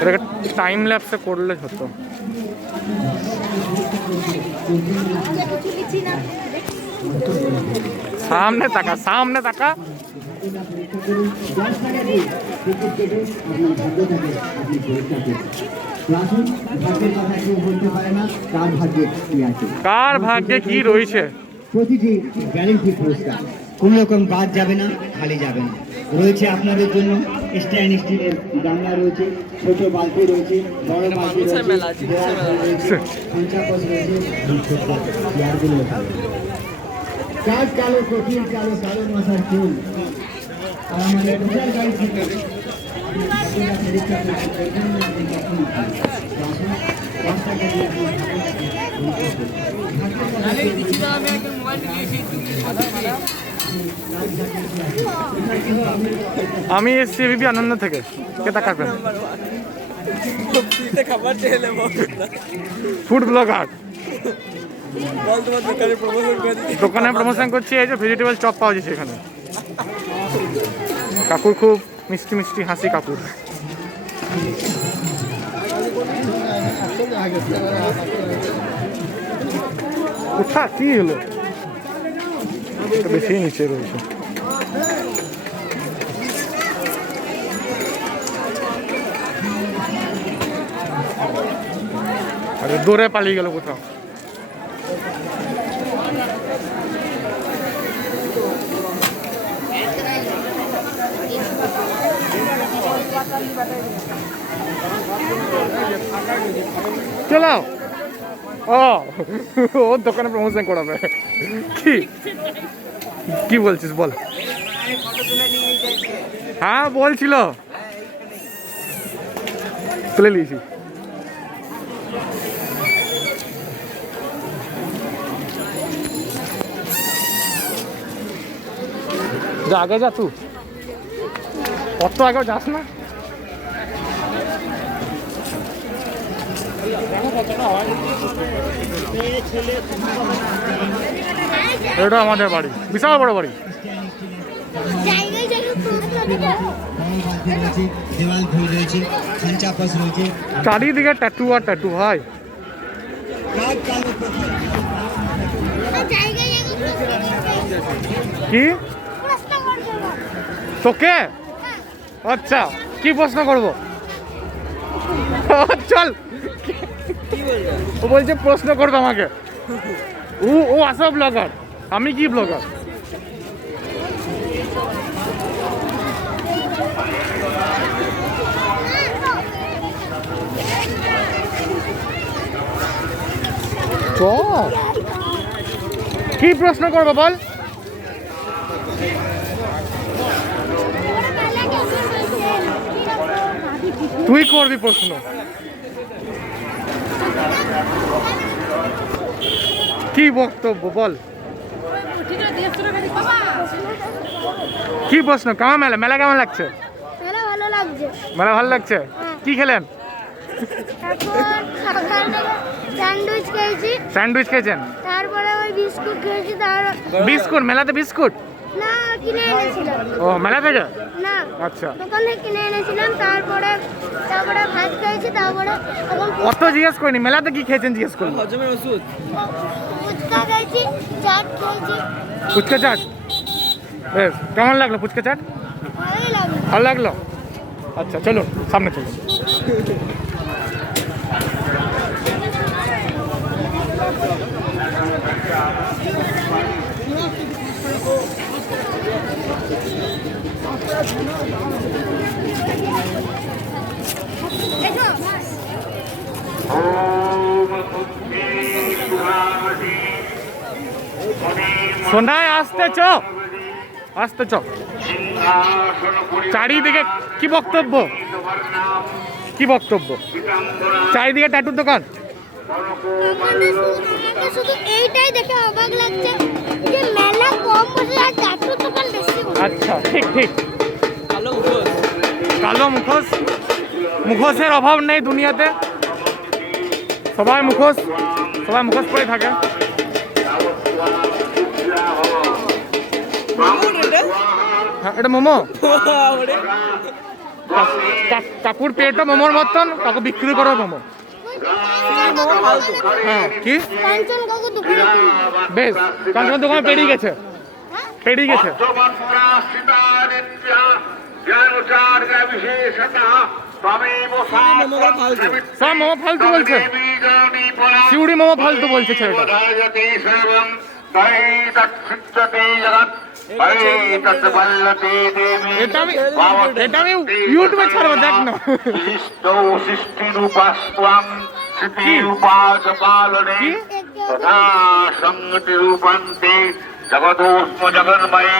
এটাকে টাইম ল্যাপসে করলে হতো। সামনে তাকা, সামনে তাকা। কার ভাগ্যে কি রয়েছে? প্রতিটি গ্যারান্টি পুরস্কার, কোন রকম বাদ যাবে না, খালি যাবে না। রয়েছে আপনাদের জন্য স্ট্যান্ড স্টিলের গামলা রয়েছে, ছোট বালতি রয়েছে, বড় বালতি রয়েছে, পঞ্চাশ রয়েছে, চেয়ারগুলো কাজ কালো, কঠিন কালো, কালো মাথার চুল। আর আমাদের প্রচার গাড়ি থেকে আমি এসছি এবিপি আনন্দ থেকে। কে তাকাবেন? ফুড ব্লগার, দোকানে প্রমোশন করছি। এই যে ভেজিটেবল চপ পাওয়া যাচ্ছে এখানে। কাকুর খুব মিষ্টি মিষ্টি হাসি কাকুর। কোথা কি হলো? বেশি নিচে রয়েছে। আরে দৌড়ে পালিয়ে গেল কোথাও। চলো, ও ওর দোকানে প্রমোশন করাবে। কি কি বলছিস বল? হ্যাঁ বলছিল, তুলে নিয়েছি। যা আগে যা, তুই কত আগেও যাস না। এটা আমাদের বাড়ি, বিশাল বড় বাড়ি। চারিদিকে ট্যাটু আর ট্যাটু ভাই। কি তোকে? আচ্ছা, কি প্রশ্ন করবো? চল, ও বলছে প্রশ্ন করবে আমাকে। ও আসো ব্লগার, আমি কি ব্লগার? কি প্রশ্ন করবো বল? তুই করবি প্রশ্ন। কি বক্তব্য বল? কি প্রশ্ন? কেমন মেলা? মেলা কেমন লাগছে? মেলা ভালো লাগছে। কি খেলেন? স্যান্ডউইচ খেয়েছেন? তারপরে ওই বিস্কুট খেয়েছি। বিস্কুট? মেলাতে বিস্কুট? না, কিনে এনেছিলাম। ও মেলা থেকে? না, আচ্ছা, দোকান থেকে কিনে এনেছিলাম। তারপরে ভাত খেয়েছি। তারপরে অত জিজ্ঞেস করিনি। মেলাতে কি খেয়েছেন জিজ্ঞেস করুন। হজমের ওষুধ, ফুচকা খেয়েছি, চাট খেয়েছি। ফুচকা চাট? বেশ, কেমন লাগলো ফুচকা চাট? ভালোই লাগলো। ভালো লাগলো? আচ্ছা চলুন সামনে চলুন। সোনায় আসতে চ, আসতে চ। চারিদিকে কি বক্তব্য? কি বক্তব্য? চারিদিকে ট্যাটুর দোকান। আমাকে শুধু এইটাই দেখে অবাক লাগছে যে মেলা কম বসে আর ট্যাটুর দোকান বেশি। আচ্ছা, ঠিক ঠিক। কালো মুখোশ, কালো মুখোশ। মুখোশের অভাব নেই দুনিয়াতে। সবাই মুখোশ পরে থাকে। হ্যাঁ, এটা মোমো। কাকুর পেটও মোমোর মতন, কাকু বিক্রি করো মোমো। হ্যাঁ কি কাঞ্চন কাকু দোকানে বেশ, কাঞ্চন দোকানে পেরিয়ে গেছে, পেরিয়ে গেছে। সব মোমো ফালতু বলছে, শিউড়ি মোমো ফালতু বলছে ছেলেটা। এটা আমি ইউটিউবে ছাড়বো, দেখ না। জগদোষ্ম জগন্ময়ী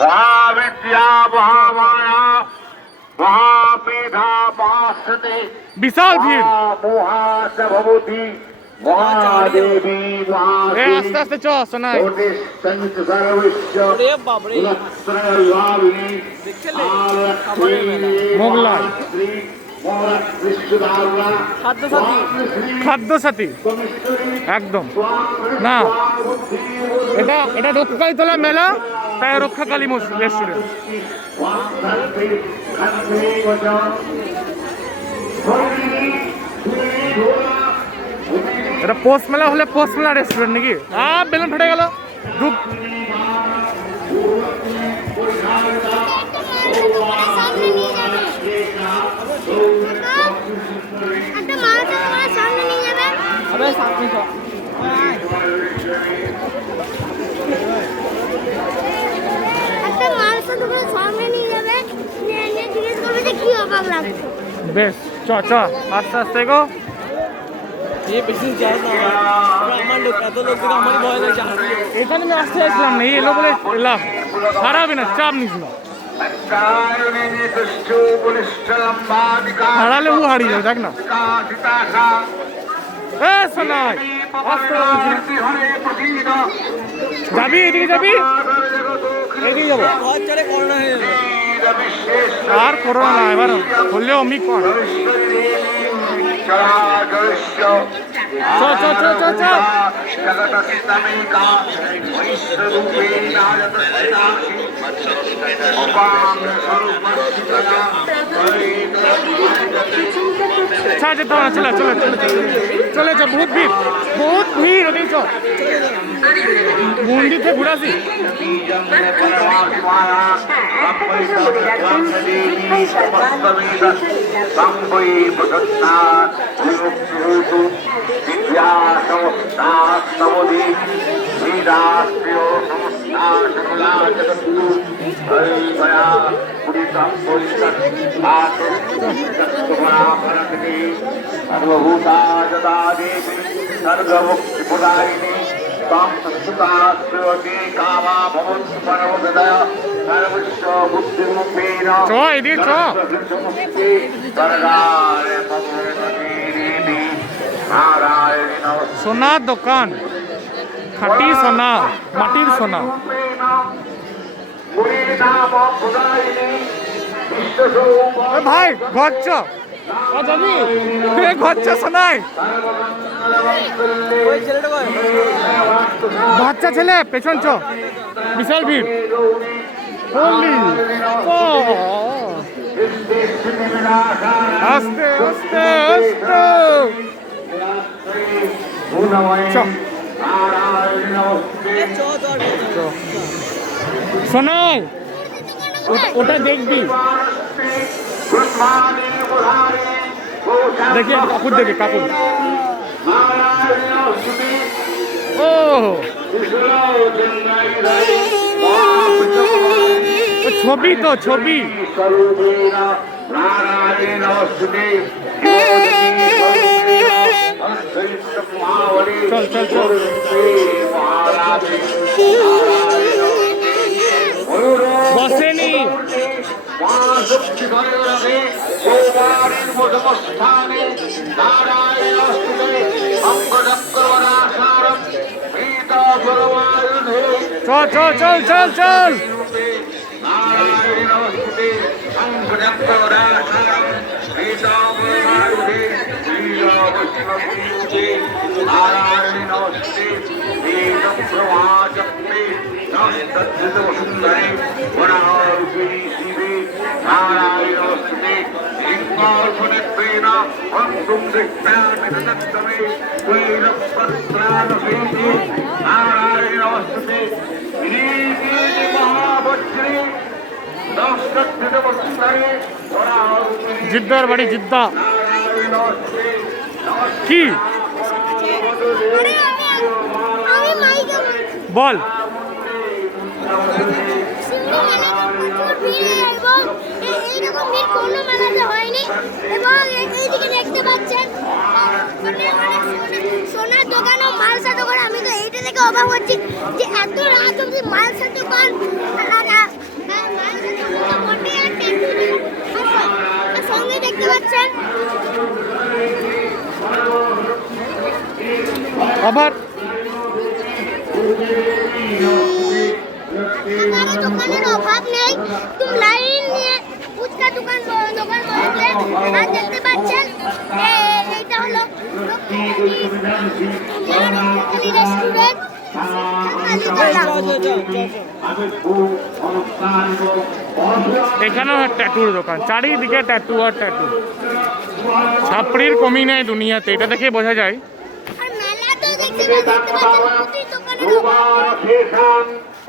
মহাবিদ্যা মহামায়া মহামেধা মহাসতে বিশাল ভিড়। মহাসভবতী মহাদেবী আস্তে আস্তে চ শোনাই। মোগলাই খাদ্য সাথী একদম না, এটা রক্ষাকালীতলা মেলা, তাই রক্ষাকালী রেস্টুরেন্ট। এটা পোস্ট মেলা হলে পোস্ট মেলা রেস্টুরেন্ট নাকি? বেলুন ফেটে গেল। সামনে নিয়ে যাবে, একটা মাছ তোমার সামনে নিয়ে যাবে। আবে সামনে তো একটা মাছ তোমার সামনে নিয়ে যাবে, নিয়ে জিজ্ঞেস করবে যে কি অবাক লাগছে। বেশ চ চ আস্তে আস্তে গো। ये बेसिस जाए ना আমার লোক এত লোক থেকে আমারই ভয় লাগে। এখানে আমি আসতে চাইছিলাম না, এই এলো বলে এলাম। হারাবে না, চাপ নিস না, হারালে ও হারিয়ে যাবে, দেখ না। শোনাই যাবি, এদিকে যাবি, এদিকে যাবো। ভয় চড়ে করোনা হয়ে যাবে। আর করোনা না, এবার হলে অমিক কর। চ চ চ চ চ ছা যেতে হবে না, চলে চলে চলে চলে চ। বহুত ভিড়, বহুত ভিড়, ওদিকে চ। মন্দির থেকে ঘুরাসি। সর্বভূতা যদা দেবী সর্বভুক্তি প্রদায়িনী তাম সুতাশ্রয়তে কামা ভবন্তু পরমগদয়া সর্বস্ব বুদ্ধিরূপেণ চ এদিকে চ। সরদারে ভগবতী দেবী নারায়ণী নমস্তে সোনার দোকান, খাঁটি সোনা, মাটির সোনা। এ ভাই ঘর চ, যাবি ঘর চ শোনাই। ওই ছেলেটা কই? বাচ্চা ছেলে, পেছন চ, বিশাল ভিড়। হোলি আস্তে আস্তে আস্তে চ। শোনাই ওটা দেখবি, দেখি কাকুর, দেখি কাকুর। ও ছবি তো ছবি। চল চল চল। বসেনি চল চল চল চল চল। সুন্দরী तुम दृष्टामितमे वैरप्राणभीति नारायण नमस्ते नीति महावज्रे दशकथितवत्सरे জিদ্দার বাড়ি জিদ্দা কি আরে আমি মাইকে বল সিন্ধু মেলাতে প্রচুর ভিড় এবং এইরকম ভিড় কোনো মেলাতে হয়নি এবং এইদিকে দেখতে পাচ্ছেন অনেক সোনার দোকান ও মালসা দোকান। আমি তো এইটা দেখে অবাক হচ্ছি যে এত রাত অব্দি মালসা দোকান সঙ্গে দেখতে পাচ্ছেন আবার हमारे दुकान अभाव नहीं तुम लाइन নিয়ে ফুচকা দোকান বসে আর দেখতে পাচ্ছেন এইটা হলো রক্ষাকালী রেস্টুরেন্ট এখানেও ট্যাটুর দোকান, চারিদিকে ট্যাটু আর ট্যাটু। ছাপড়ির কমি নেই দুনিয়াতে, এটা দেখে বোঝা যায়। আর মেলা তো দেখতে পাচ্ছেন প্রতি দোকানে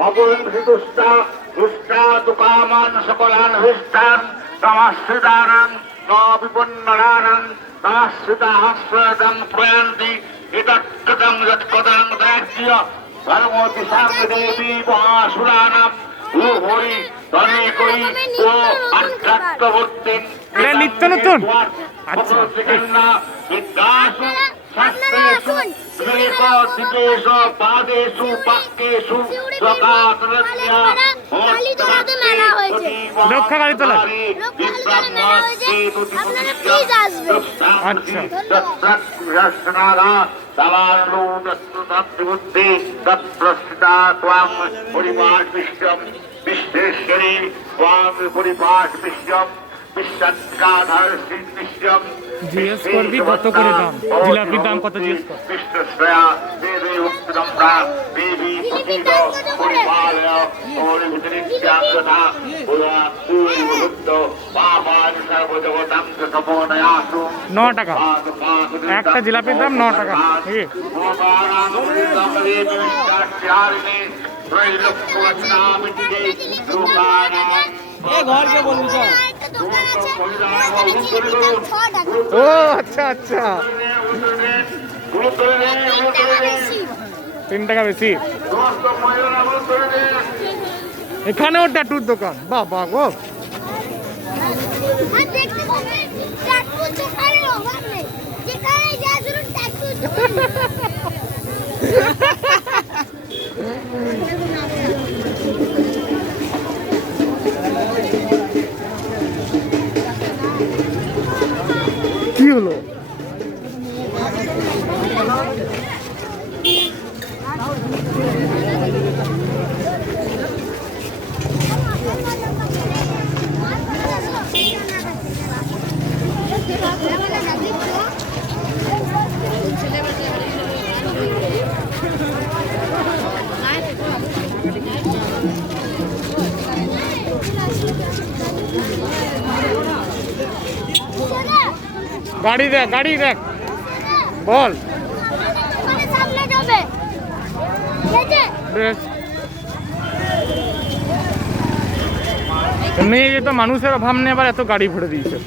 অবন্ধিতুষ্টা দুষ্টা তুকামান সকলান হৃষ্টান তমাশ্রিতানাং নবিপন্নরানাং তমাশ্রিতাহস্রদং প্রয়ান্তি ইতৎকৃতং যৎকদং দাজ্য ধর্মতি সামদেবী মহাসুরানাম হরি তনেকই ও আধ্যাত্মবর্তিন এটা নিত্য নতুন। আচ্ছা বিদ্যাসু শাস্ত্রেষু বিবেকদিকেষু বাদেষু বাক্যেষু সকাতরত্যা কালীতলাতে মেলা হয়েছে। রক্ষাকালী তলা। রক্ষাকালী মেলা হয়েছে, আপনারা প্লিজ আসবেন। আচ্ছা তৎপ্রশ্নারা সবার্ণো তৎবুদ্ধি তৎপ্রস্থিতা ত্বং পরিপাশ বিশ্বম বিশ্বেশ্বরী ত্বং পরিপাশ বিশ্বম বিশ্বৎকাধার বিশ্বম। জিজ্ঞেস করবি কত করে দাম, জিলাপির দাম কত জিজ্ঞেস কর। বিশ্বশ্রেয়া দেবী উত্তমরা দেবী প্রতীত পরিপালয় পরিভিতরিত্যাঙ্গতা পুরা পূর্ববুদ্ধ পাপান সর্বদেবতাং সমনয়াসু 9 টাকা একটা জিলাপির দাম, 9 টাকা। ঠিক এ ঘর কে বলবি চল। একটা দোকান আছে ওখানে জিলিপির দাম 6 টাকা। ও আচ্ছা আচ্ছা, 3 টাকা বেশি। এখানেও ট্যাটুর দোকান, বাহ বাহ গো। আর দেখতে পাবেন ট্যাটু দোকানের অভাব নেই, যেখানে যা শুরু ট্যাটু দোকান। কি হলো? গাড়ি দেখ, গাড়ি দেখ, বল। দোকানের সামনে যাবে গেছে বেশ। এমনি তো মানুষের অভাব নেই, আবার এত গাড়ি ভরে দিয়েছে।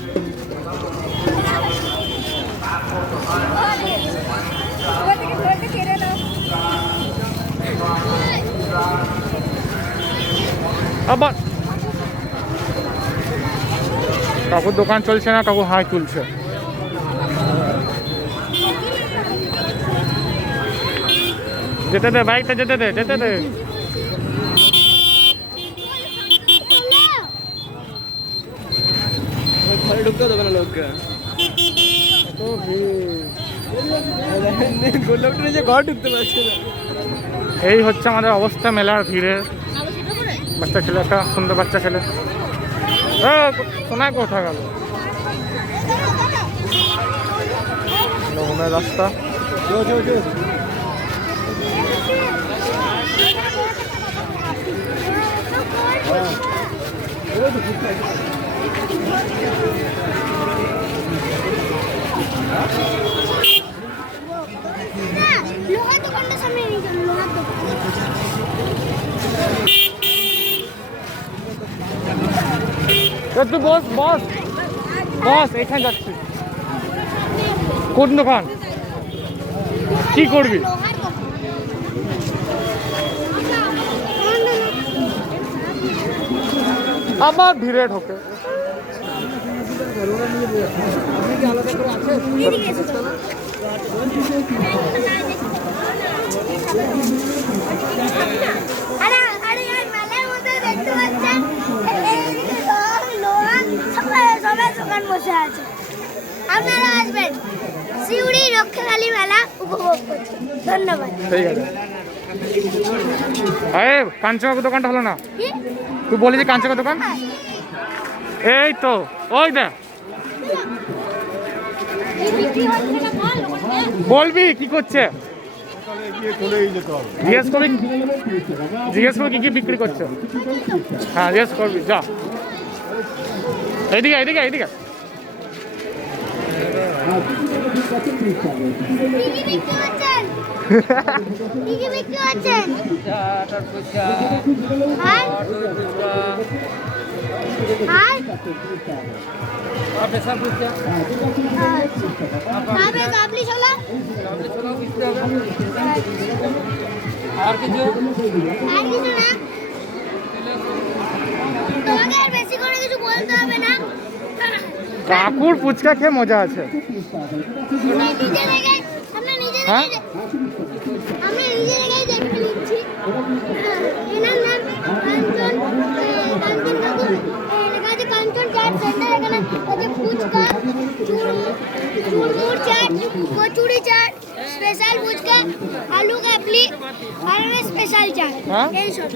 আবার কাকুর দোকান চলছে না, কাকু হাই তুলছে। যেতে দে, বাইকটা যেতে দে, যেতে দে। ঘরে ঢুকতে দেবে না লোককে। লোকটা নিজে ঘর ঢুকতে পারছে না। এই হচ্ছে আমাদের অবস্থা মেলার ভিড়ে। বাচ্চা ছেলে, একটা সুন্দর বাচ্চা ছেলে। সোনায় কোথা গেল? ঘুমের রাস্তা। বস বস বস এখানে যাচ্ছি। কোন দোকান? কি করবি? লোহার দোকান। আবার ভিড়ে ঢোকে। এদিকে এসো তো। আরে আরে এই মেলার মধ্যে দেখতে পাচ্ছেন এইদিকে লোহা সবাই দোকান বসে আছে। আপনারা আসবেন সিউড়ি রক্ষাকালী মেলা উপভোগ করতে। ধন্যবাদ। ঠিক আছে। আরে কাঞ্চনবাবু দোকানটা হলো না? কি? তুই বলি যে কাঞ্চনবাবু দোকান? এই তো ওই দেখ। কি বিক্রি হচ্ছে না বল ওখানে? বলবি কি করছে? জিজ্ঞেস করবি কি কি বিক্রি করছে? হ্যাঁ জিজ্ঞেস করবি, যা এইদিকে এইদিকে এইদিকে। কি কি বিক্রি হচ্ছেন? কি কি বিক্রি হচ্ছেন? হাই হাই তবে কাবলি ছোলা আর কিছু আর কিছু না। তোমাকে আর বেশি করে কিছু বলতে হবে না। কাকুর ফুচকা খেয়ে মজা আছে। হ্যাঁ? আমরা নিজেরাই দেখে নিচ্ছি। এনার নাম কাঞ্চন কাকু। লেখা আছে কাঞ্চন চাট সেন্টার। এখানে আছে ফুচকা, চুরমুর চাট, কচুরি চাট, স্পেশাল ফুচকা, আলু কাবলি আর স্পেশাল চাট। হ্যাঁ? এই সব।